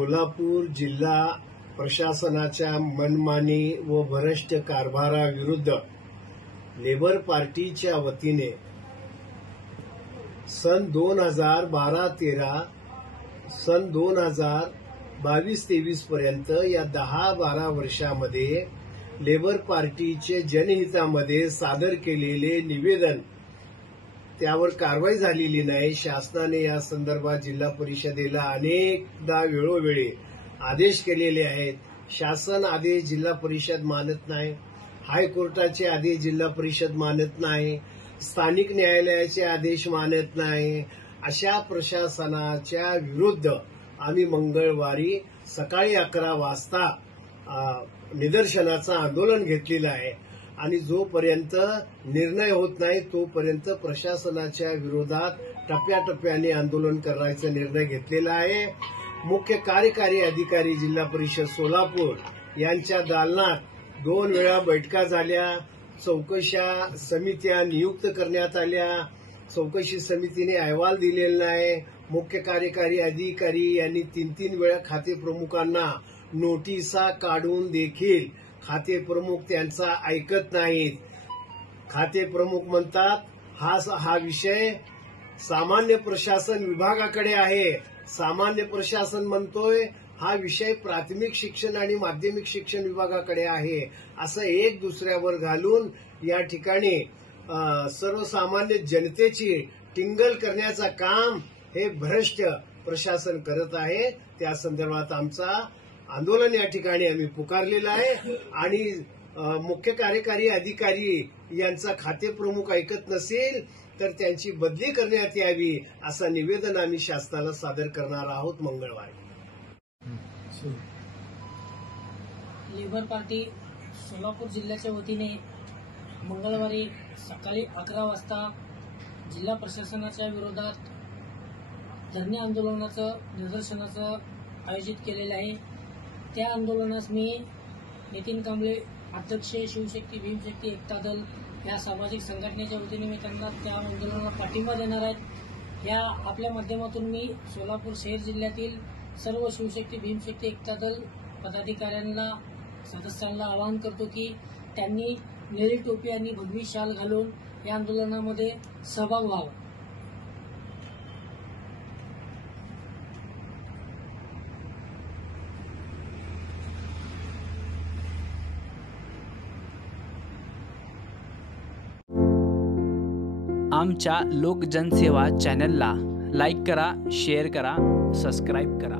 सोलापूर जिल्हा प्रशासनाच्या मनमानी व भ्रष्ट कारभाराविरुद्ध लेबर पार्टीच्या वतीने सन 2012-13 सन 2022-23 पर्यंत या 10-12 वर्षामध्ये लेबर पार्टीचे जनहितामध्ये सादर केलेले निवेदन त्यावर कारवाई झालेली नाही। शासनाने या संदर्भात जिल्हा परिषदेला अनेकदा वेळोवेळी आदेश केलेले आहेत। शासन आदेश जिल्हा परिषद मानत नाही, हायकोर्टाचे आदेश जिल्हा परिषद मानत नाही, स्थानिक न्यायालयाचे आदेश मानत नाही। अशा प्रशासनाच्या विरुद्ध आम्ही मंगळवारी सकाळी 11 वाजता निदर्शनाचं आंदोलन घेतलेलं आहे आणि जोपर्यंत निर्णय होत नाही तोपर्यंत प्रशासनाच्या विरोधात टप्प्याटप्प्याने आंदोलन करायचा निर्णय घेतलेला आहे। मुख्य कार्यकारी अधिकारी जिल्हा परिषद सोलापूर यांच्या दालनात 2 वेळा बैठका झाल्या, चौकशा समित्या नियुक्त करण्यात आल्या। चौकशी समितीने अहवाल दिलेला नाही। मुख्य कार्यकारी अधिकारी यांनी 3-3 वेळा खाते प्रमुखांना नोटिसा काढून देखील खाते प्रमुख त्यांचा ऐकत नाहीत। खाते प्रमुख म्हणतात हा विषय सामान्य प्रशासन विभागाकडे आहे। सामान्य प्रशासन म्हणतोय हा विषय प्राथमिक शिक्षण आणि माध्यमिक शिक्षण विभागाकडे आहे। असं एक दुसऱ्यावर घालून या ठिकाणी सर्वसामान्य जनतेची टिंगल करण्याचं काम हे भ्रष्ट प्रशासन करत आहे। त्या संदर्भात आमचा आंदोलन या ठिकाणी आम्ही पुकारलेलं आहे आणि मुख्य कार्यकारी अधिकारी यांचा खाते प्रमुख ऐकत नसेल तर त्यांची बदली करण्यात यावी असं निवेदन आम्ही शासनाला सादर करणार आहोत मंगळवारी। लेबर पार्टी सोलापूर जिल्ह्याच्या वतीने मंगळवारी सकाळी 11 वाजता जिल्हा प्रशासनाच्या विरोधात धरणे आंदोलनाचं निदर्शनाचं आयोजित केलेलं आहे। त्या आंदोलनास मी नितीन कांबळे अध्यक्ष शिवशक्ती भीमशक्ती एकता दल या सामाजिक संघटनेच्या वतीने मी त्यांना त्या आंदोलनाला पाठिंबा देणार आहेत। या आपल्या माध्यमातून मी सोलापूर शहर जिल्ह्यातील सर्व शिवशक्ती भीमशक्ती एकता दल पदाधिकाऱ्यांना सदस्यांना आवाहन करतो की त्यांनी निळी टोपी आणि भगवी शाल घालून या आंदोलनामध्ये सहभाग व्हावा। आमच्या लोक जनसेवा चॅनलला लाईक करा, शेअर करा, सबस्क्राईब करा।